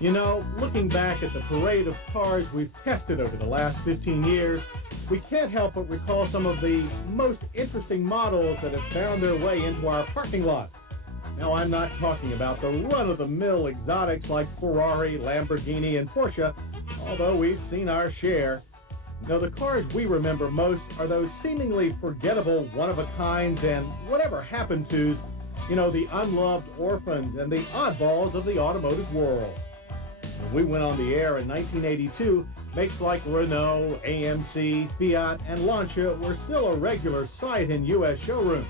You know, looking back at the parade of cars we've tested over the last 15 years, we can't help but recall some of the most interesting models that have found their way into our parking lot. Now, I'm not talking about the run-of-the-mill exotics like Ferrari, Lamborghini, and Porsche, although we've seen our share. No, the cars we remember most are those seemingly forgettable one-of-a-kinds and whatever happened to's, you know, the unloved orphans and the oddballs of the automotive world. When we went on the air in 1982, makes like Renault, AMC, Fiat, and Lancia were still a regular sight in U.S. showrooms.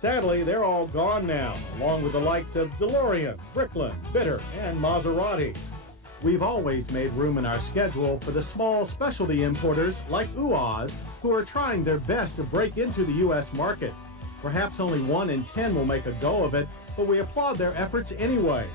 Sadly, they're all gone now, along with the likes of DeLorean, Bricklin, Bitter, and Maserati. We've always made room in our schedule for the small specialty importers like UAZ, who are trying their best to break into the U.S. market. Perhaps only 1 in 10 will make a go of it, but we applaud their efforts anyway.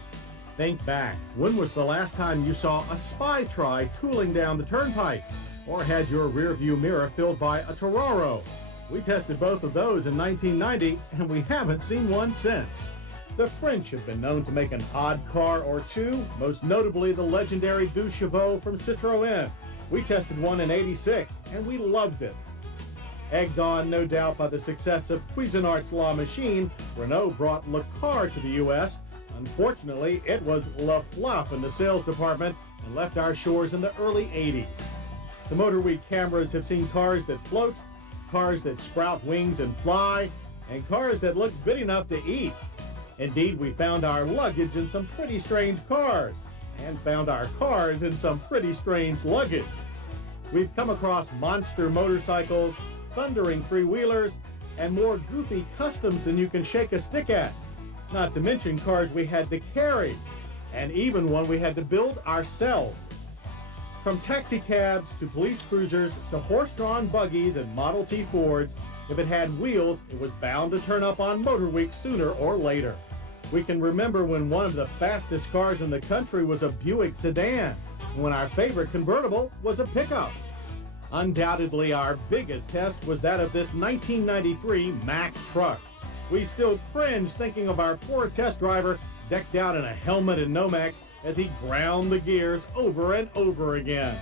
Think back. When was the last time you saw a spy try tooling down the turnpike? Or had your rearview mirror filled by a Toraro? We tested both of those in 1990, and we haven't seen one since. The French have been known to make an odd car or two, most notably the legendary Deux Chevaux from Citroën. We tested one in '86, and we loved it. Egged on, no doubt, by the success of Cuisinart's La Machine, Renault brought Le Car to the U.S. Unfortunately, it was Le Flop in the sales department and left our shores in the early '80s. The MotorWeek cameras have seen cars that float, cars that sprout wings and fly, and cars that look good enough to eat. Indeed, we found our luggage in some pretty strange cars, and found our cars in some pretty strange luggage. We've come across monster motorcycles, thundering three-wheelers, and more goofy customs than you can shake a stick at. Not to mention cars we had to carry, and even one we had to build ourselves. From taxi cabs to police cruisers to horse-drawn buggies and Model T Fords, if it had wheels, it was bound to turn up on MotorWeek sooner or later. We can remember when one of the fastest cars in the country was a Buick sedan, and when our favorite convertible was a pickup. Undoubtedly, our biggest test was that of this 1993 Mack truck. We still cringe thinking of our poor test driver decked out in a helmet and Nomex as he ground the gears over and over again.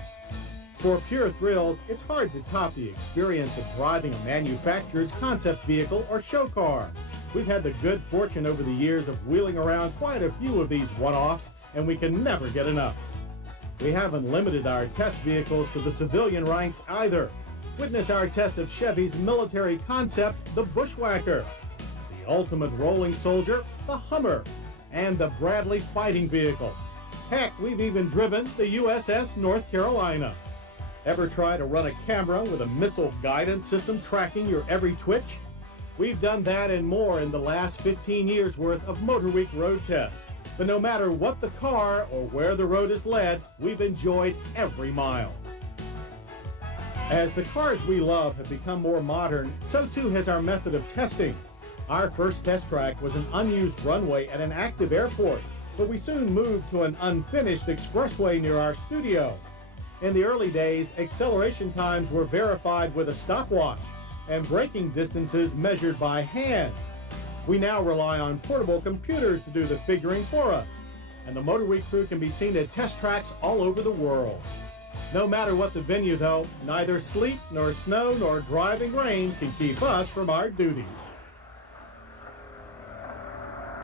For pure thrills, it's hard to top the experience of driving a manufacturer's concept vehicle or show car. We've had the good fortune over the years of wheeling around quite a few of these one-offs, and we can never get enough. We haven't limited our test vehicles to the civilian ranks either. Witness our test of Chevy's military concept, the Bushwhacker, the ultimate rolling soldier, the Hummer, and the Bradley fighting vehicle. Heck, we've even driven the USS North Carolina. Ever try to run a camera with a missile guidance system tracking your every twitch? We've done that and more in the last 15 years worth of MotorWeek road tests. But no matter what the car or where the road is led, we've enjoyed every mile. As the cars we love have become more modern, so too has our method of testing. Our first test track was an unused runway at an active airport, but we soon moved to an unfinished expressway near our studio. In the early days, acceleration times were verified with a stopwatch, and braking distances measured by hand. We now rely on portable computers to do the figuring for us, and the MotorWeek crew can be seen at test tracks all over the world. No matter what the venue though, neither sleet nor snow nor driving rain can keep us from our duties.